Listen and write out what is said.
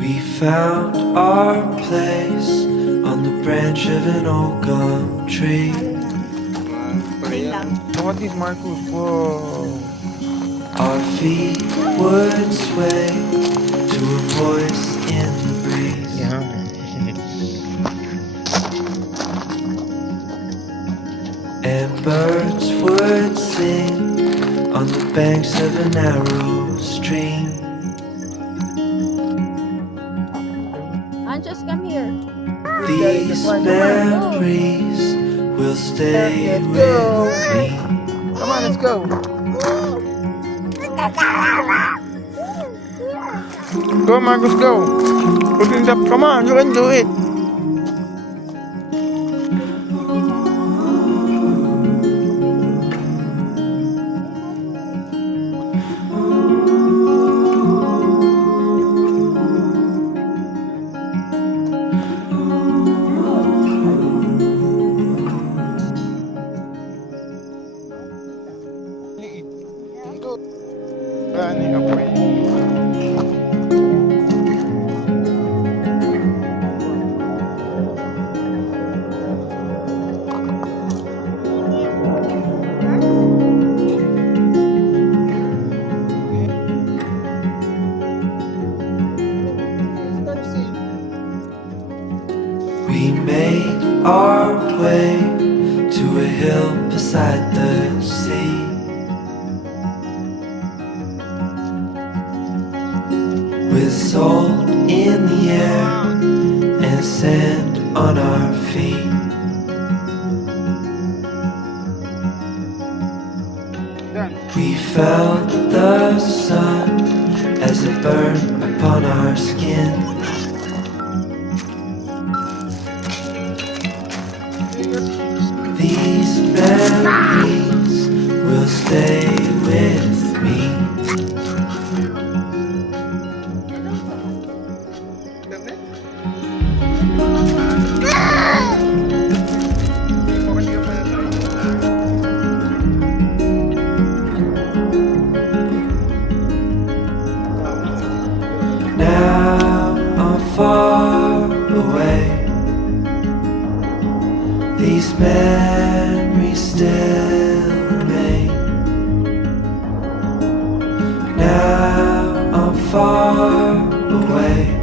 We found our place on the branch of an old gum tree. What is Marcus? Whoa. Our feet would sway to a voice in the breeze. Yeah. And birds would sing on the banks of a narrow stream. Anjas, come here. These memories will stay with me. Come on, let's go. Go, Marcus, go. Put in the. Come on, you can do it. Running away. We made our way to a hill beside the sea. With salt in the air and sand on our feet. We felt the sun as it burned upon our skin. These memories will stay with me. Now I'm far away. These memories still remain. Now I'm far away.